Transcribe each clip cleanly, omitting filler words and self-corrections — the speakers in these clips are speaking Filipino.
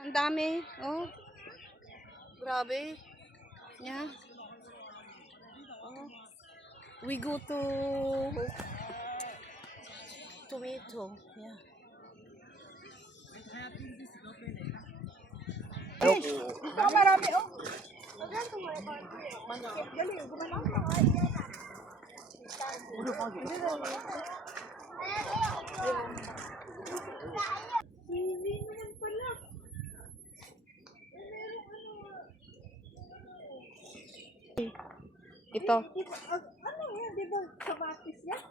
Ang dami, oh. Grabe. Yeah. Oh. We go to tomato. Yeah. Marami, oh. Ito. Ano yan, di ba? Kamatis yan?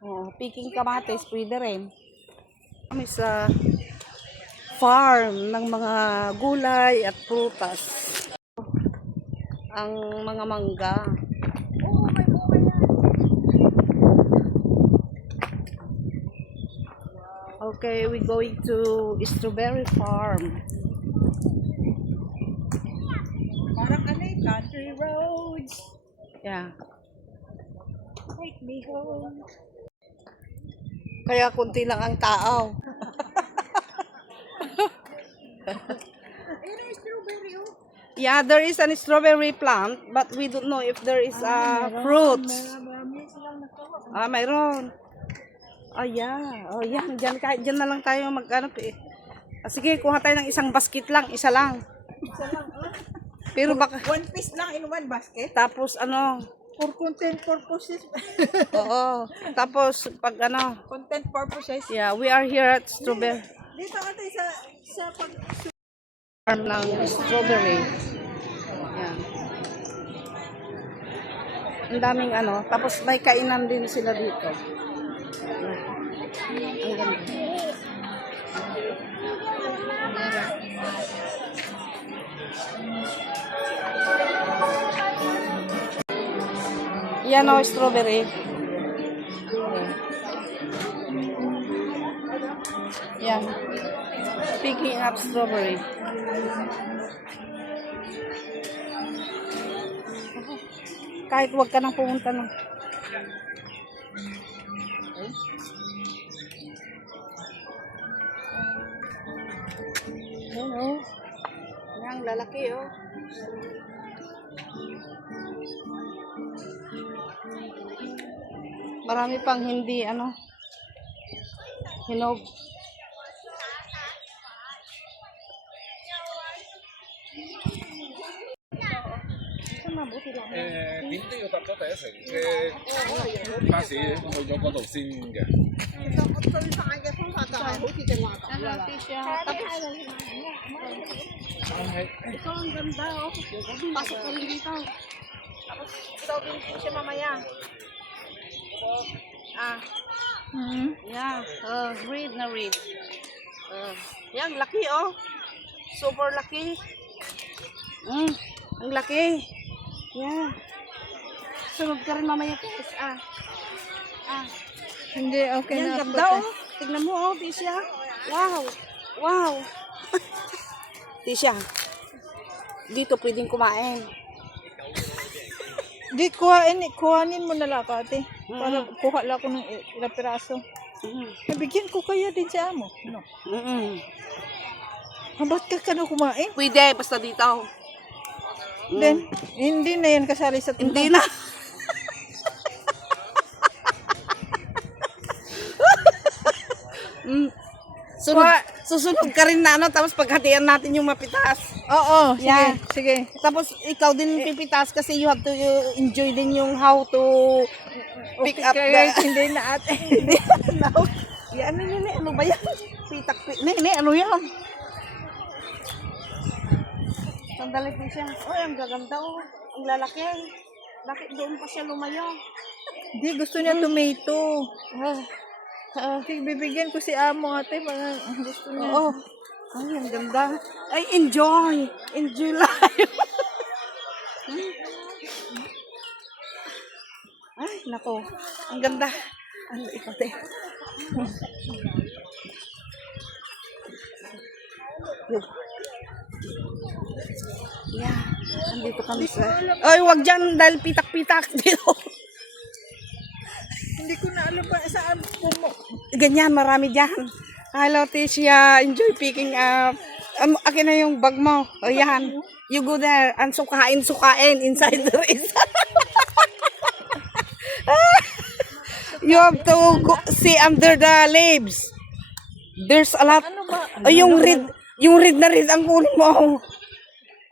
Oh, picking kamatis, pwede rin. Kami sa farm ng mga gulay at prutas. Ang mga mangga. Oo, may bunga yan. Okay, we going to strawberry farm. Parang ano eh, country roads. Yeah. Take me home. Kaya kunti lang ang tao. Ayun ang strawberry, oh. Yeah, there is a strawberry plant, but we don't know if there is fruits. Marami silang nakuha. Ah, mayroon. Oh, yeah. Oh, yan. Diyan na lang tayo mag-ano. Sige, kuha tayo ng isang basket lang. Isa lang. Isa lang, oh. Pero baka... One piece lang in one basket. Tapos ano... For content purposes. Oo. Tapos pag ano... Content purposes. Yeah, we are here at strawberry Dito ate sa pag... farm ng strawberry. Yan. Ang daming ano. Tapos may kainan din sila dito. Ang ganda. Yan o, strawberry. Yan. Picking up strawberry. Kahit wag ka nang pumunta na. Yan o. Yan, lalaki o. Marami pang hindi ano hinog.點都要搭咗第一程車巴士去咗嗰度先嘅。其實我最快嘅方法就係好似正話咁啦。Ito ang ganda oh. Pasok ka rin dito. Tapos ikaw din po siya mamaya. Yeah. Read na read. Yan, laki oh. Super laki. Ang laki. Yeah. Sunod ka rin mamaya. Hindi, okay Yan, na. ganda oh. Tignan mo oh, Tisha. Wow. Wow. Tisha. Dito pwedeng kumain. Di, kuhanin mo na lang ako, ate. Para kuha lang ako ng ilang piraso. Nabigyan ko kaya din sa amo. No. Ba't ka na kumain? Pwede, basta dito. Then, hindi na yan kasali sa tinta. Hindi na. Susunod ka rin na ano, tapos paghatian natin yung mapitas. Oo, sige, Yeah. sige. Tapos ikaw din pipitas kasi you have to enjoy din yung how to pick up Kaya the... hindi na ate. Hindi, ano? Yan, ano ba yan? Nene, ano yan? Sandali din siya. Oh, ang gaganda oh. Ang lalaki. Bakit doon pa siya lumayo? Hindi, gusto niya tomato. Sige, bibigyan ko si amo ate. Para gusto niya. Oo. Ay, ang ganda. Ay, enjoy. Enjoy life. Ay, nako. Ang ganda. Ano, ipate. Yeah. Andito kami sa... Ay, wag dyan dahil pitak-pitak dito. Hindi ko na alam pa saan pumo. Ganyan, marami dyan. Hello, Tisha. Enjoy picking up. Akin na yung bag mo. O yan. You go there. Ang sukain inside there is. You have to go, see under the leaves. There's a lot. Ano ba? Yung red na red ang kunin mo.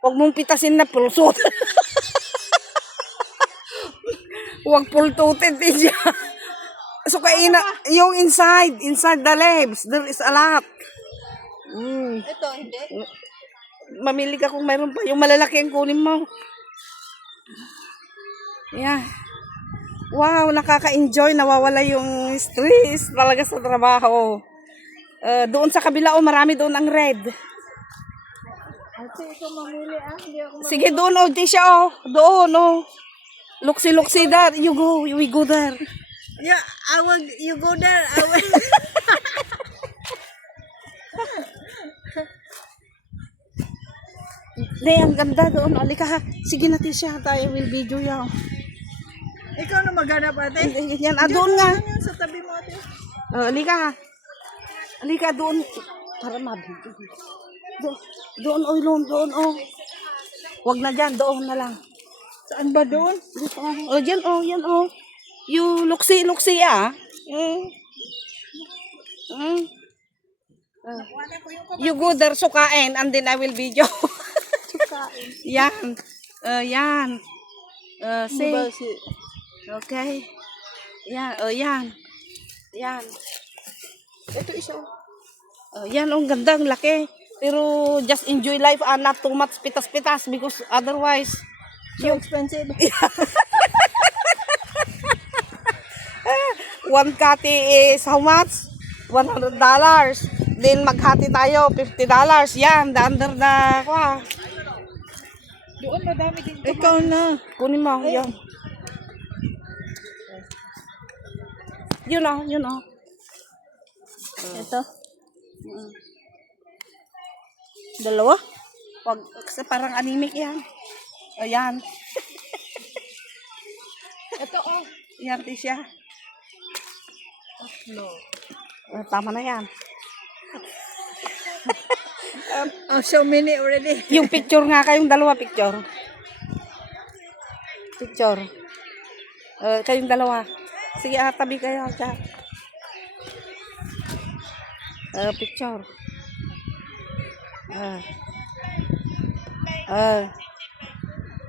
Huwag mong pitasin na pulsot. Huwag pultutin din siya. So kaina, yung inside the leaves, there is a lot. Ito, hindi. Mamili ka kung mayroon pa. Yung malalaki ang kunin mo. Yeah. Wow, nakaka-enjoy. Nawawala yung stress talaga sa trabaho. Doon sa kabila, marami doon ang red. Ate, ikaw mamili Hindi ako Sige, doon, Tisha, Doon, Luksi there. You go. We go there. Yeah, you go there. I will. Hindi, ang ganda doon. Alika ha. Sige na, Tisha. Tayo will video yan. Ikaw na maghanap, ate. Yan, doon nga. Yan, sa tabi mo, ate. Alika ha. Alika doon. Para mabigyan. Doon, doon. Huwag na dyan. Doon na lang. Saan ba doon? Dito, yan, yan, You luksi, You go there, sukain, and then I will video. Sukain. Yan. Yan. See. Okay. Yan, yan. Yan. Ito isa. Yan, ang ganda, ang laki. Pero just enjoy life and not too much pitas-pitas because otherwise, So expensive. one kati is how much? $100. Then maghati tayo, $50. Yan, the under the, Doon, madami din. Ikaw na. kunin mo, yan. Yun o. Ito. Dalawa? Wag, kasi parang anemic yan. Ayan. Ito, Yan, Tisha. No. Tama na yan. So many already. Yung picture nga kayong dalawa, picture. Picture. Kayong dalawa. Sige, tabi kayo. Picture.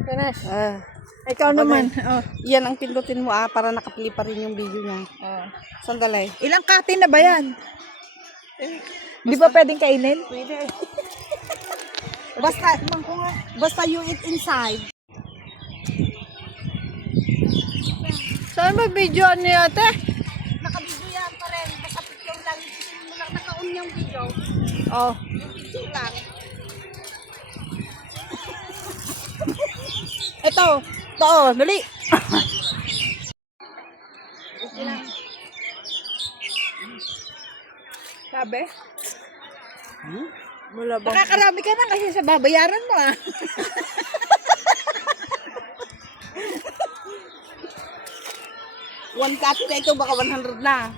Finish. Ikaw naman. Yan ang pindutin mo para nakapili pa rin yung video niya. Sandali. Ilang kati na ba yan? Di ba pwedeng kainin? Pwede. Basta you eat inside. Saan ba video ni ate? Nakabidyo yan pa rin. Basta picture lang. Isipin mo lang naka-on yung video. Oh. Yung picture lang. Ito. Dali. Okay lang. Sabi? Wala ba? Nakakarami ka na kasi sa babayaran mo One copy na ito, baka 100 na.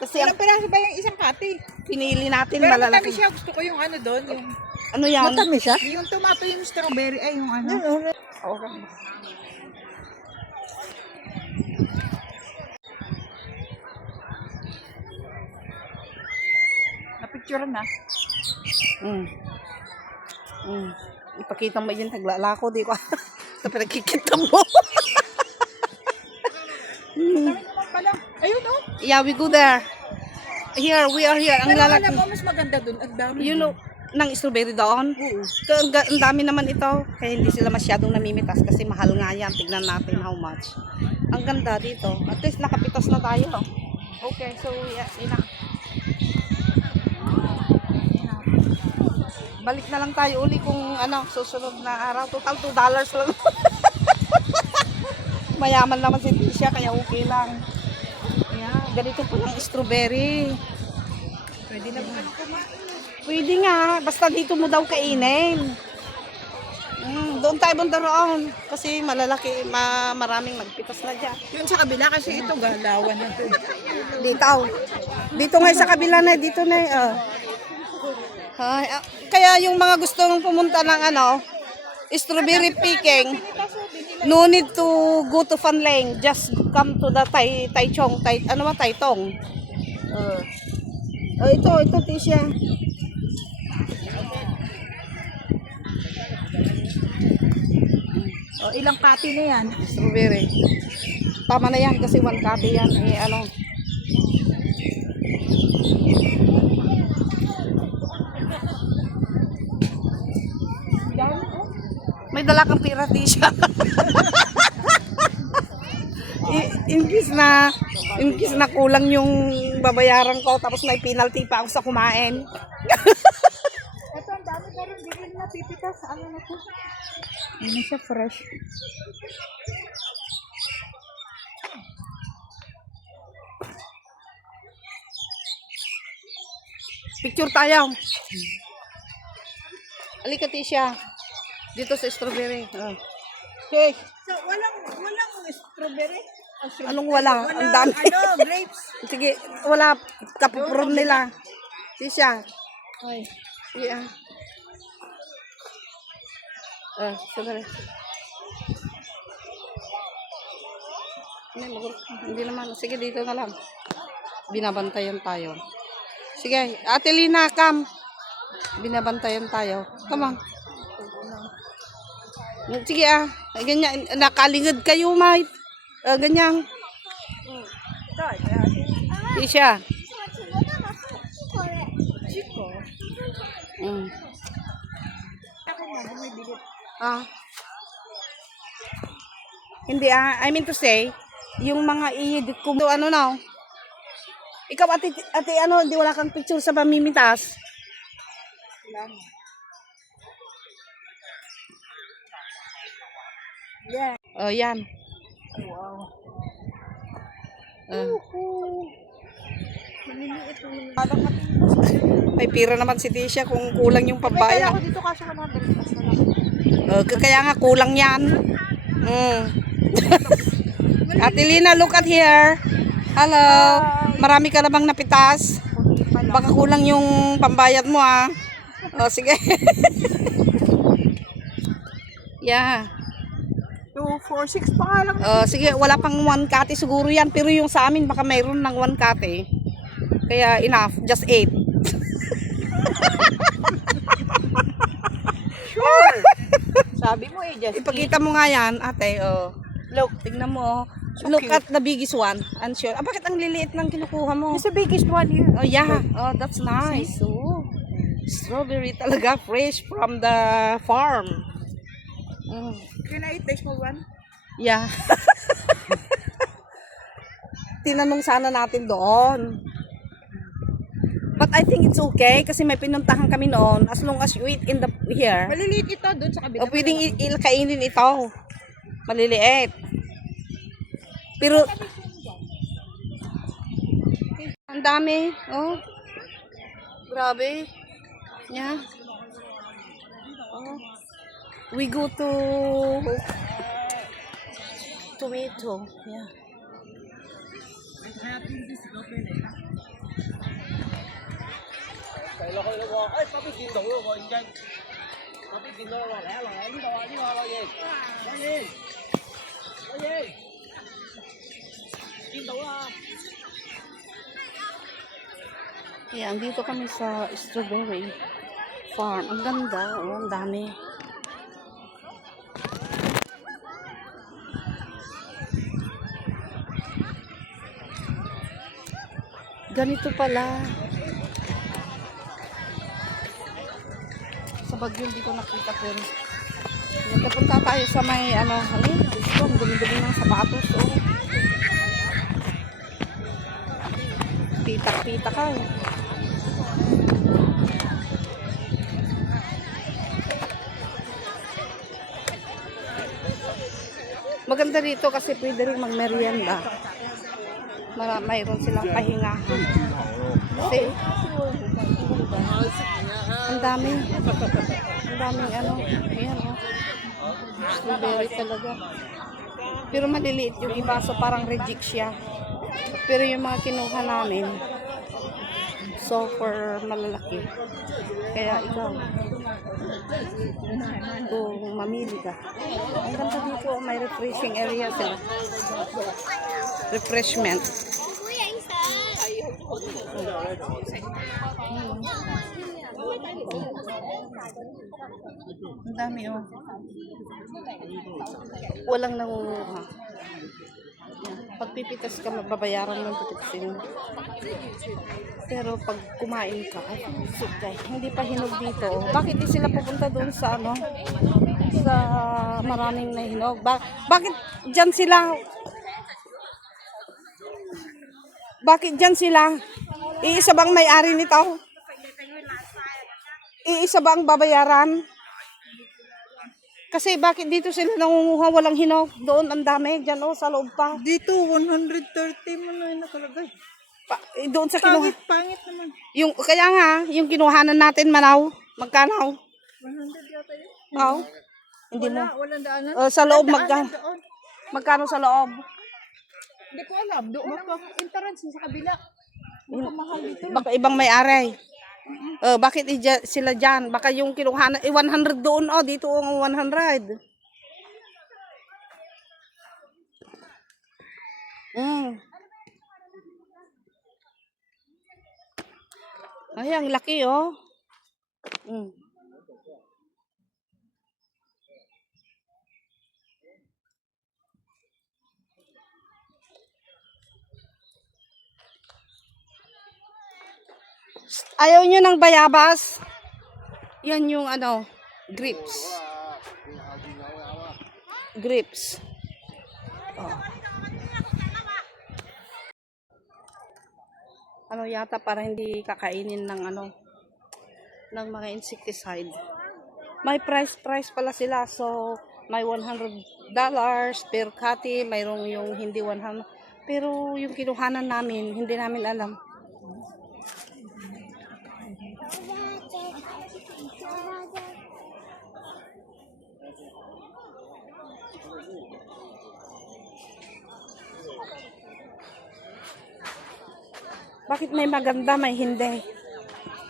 Kasi ang Ilang piraso ba yung isang kati? pinili natin Pero malalaki. matamis siya. Gusto ko yung ano doon. Yung, Ano yan? siya? Yung tomato, yung strawberry, ay yung ano. Okay. Napicture na. Ipakita mo yun, taglalako, di ko. Sa pinagkikita mo. Naman pala. Ayun Yeah, we go there. Here, we are here. Ang Pero lalaki. alam mo, mas maganda doon. Ang dami. You know, ng strawberry doon. Ang dami naman ito. Kaya hindi sila masyadong namimitas kasi mahal nga yan. Tignan natin how much. Ang ganda dito. At least nakapitas na tayo. Okay, so yeah, ina. Balik na lang tayo uli kung ano, susunod na araw. Total $2 lang. Mayaman naman si Tisha, kaya okay lang. Yeah, ganito po ng strawberry. Pwede na ba kumain? Pwede nga, basta dito mo daw kainin. doon tayo banda roon. Kasi malalaki, maraming magpitas na dyan. Yun sa kabila kasi ito galawan na to. Dito. Dito nga sa kabila na, dito na. Ay, kaya yung mga gustong pumunta ng strawberry picking, no need to go to Fanling. Just come to the Taichung, Taitong. Ito, Tisha. Ilang pati na yan? Strawberry. Tama na yan kasi 1 copy yan. May dala kang pira, Tisha. in case na kulang yung babayaran ko tapos may penalty pa ako sa kumain. Ito, ang dami pa rin. Bigyan na pipitas. Ano na po? Hindi siya fresh. Picture tayo. Halika, Tisha. Dito sa strawberry. Okay. So, walang strawberry? Anong wala? Ang dami. Grapes? Sige, wala. Kapupuron nila. Tisha. Ay. Sige, sandali. Hindi naman. Sige, dito na lang. Binabantayan tayo. Sige, Ate Lina, come. Binabantayan tayo. Come on. Sige ganyan. Nakalingad kayo, Mike. Ganyan. Tisha. Hindi I mean to say, yung mga i-edit ko, na. Ikaw, ate, hindi wala kang picture sa pamimitas. Yeah. Yan. Wow. May pira naman si Tisha kung kulang yung pambayad. Ako dito kasi naman balikas na lang. Kaya nga kulang yan. Ate Lina, look at here. Hello. Marami ka na bang napitas? Baka kulang yung pambayad mo sige. Yeah. 2, 4, 6 pa nga lang. Sige, wala pang 1 kati siguro yan. Pero yung sa amin baka mayroon ng 1 kati. Kaya enough, just 8. Sure. Sabi mo just Ipakita mo nga yan, ate. Look, tignan mo. So Look cute. at the biggest one. Unsure. Bakit ang liliit ng kinukuha mo? It's the biggest one here. Oh, yeah. Oh, that's nice. Oh, strawberry talaga fresh from the farm. Can I eat the small one? Yeah. Tinanong sana natin doon. But I think it's okay kasi may pinuntahan kami noon. As long as you eat in the here. Maliliit ito doon sa kabila. Pwedeng kainin ito. Maliliit. Pero ang dami. Oh. Grabe. Yeah. Oh. We go to tomato. Yeah. Ayan, dito kami sa strawberry farm. Ang ganda. Oh, ang dami. Ganito pala. Sa Baguio hindi ko nakita pero nagpunta tayo sa may gusto, ang dumi-dumi ng sapatos. Oh. Pitak-pita ka. Maganda dito kasi pwede rin magmerienda. Mayroon silang pahingahan. Kasi ang daming ayan Strawberry talaga. Pero maliliit yung iba, so parang reject siya. Pero yung mga kinuha namin, so for malalaki. Kaya ikaw, kung mamili ka. Ang ganda dito, may refreshing area sila. Refreshment. Ang dami oh. Walang nangunguha. Pag pipitas ka, mababayaran ng pipitasin. Pero pag kumain ka, ay, sukay. Hindi pa hinog dito. Oh. Bakit di sila pupunta doon sa ano? Sa maraming na hinog? Bakit dyan sila? Bakit dyan sila? Iisa bang may-ari nito? Iisa ba ang babayaran? Kasi bakit dito sila nangunguha walang hinog? Doon ang dami. Diyan oh, sa loob pa. Dito, 130 mo na yung nakalagay. Doon sa kinuha. Pangit naman. Yung, kaya nga, yung kinuhanan natin manaw. Magkano? 100 yata yun. Oo. Hindi mo. Walang daanan. Sa loob Daanan magkano? doon. Magkano sa loob? Hindi ko alam. Doon baka entrance sa kabila. Baka mahal dito. Baka ibang may-ari. Bakit sila dyan? Baka yung kinuhanan, 100 doon, dito ang 100. Ay, ang laki, oh. Ayaw nyo ng bayabas? Yan yung ano, grapes. Grapes. Oh. Ano yata para hindi kakainin ng ano, ng mga insecticide. May price pala sila. So, may $100 per kati, mayroong yung hindi 100. Pero yung kinuhanan namin, hindi namin alam. Bakit may maganda, may hindi?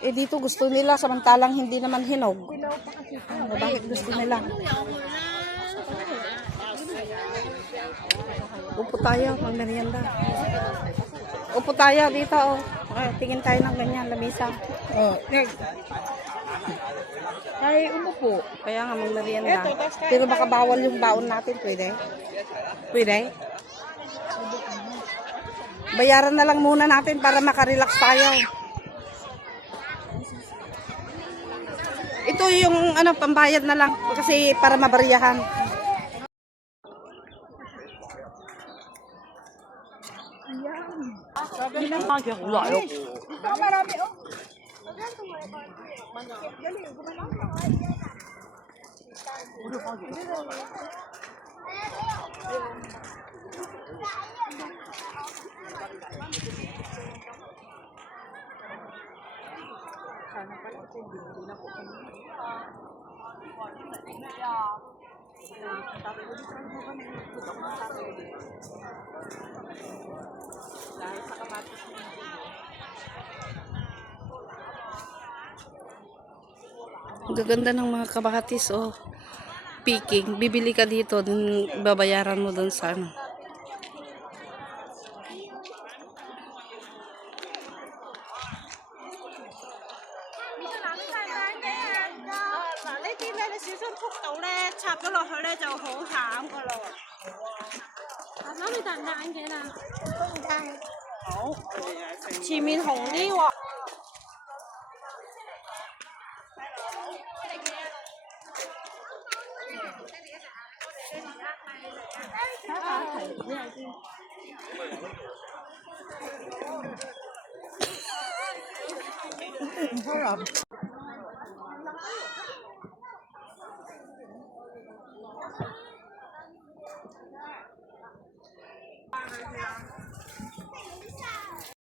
Dito gusto nila, samantalang hindi naman hinog. Bakit gusto nila? Upo tayo, magmerienda. Upo tayo dito, oh. Tingin tayo ng ganyan, lamisa. Ay, umupo. Kaya nga magmerienda. Pero baka bawal yung baon natin, pwede? Pwede? Bayaran na lang muna natin para makarelax tayo. Ito yung ano, pambayad na lang kasi para mabariyahan. Marami, oh. Ang gaganda ng mga kabakatis, oh. Picking. Bibili ka dito, dun babayaran mo dun sa ano. Harap.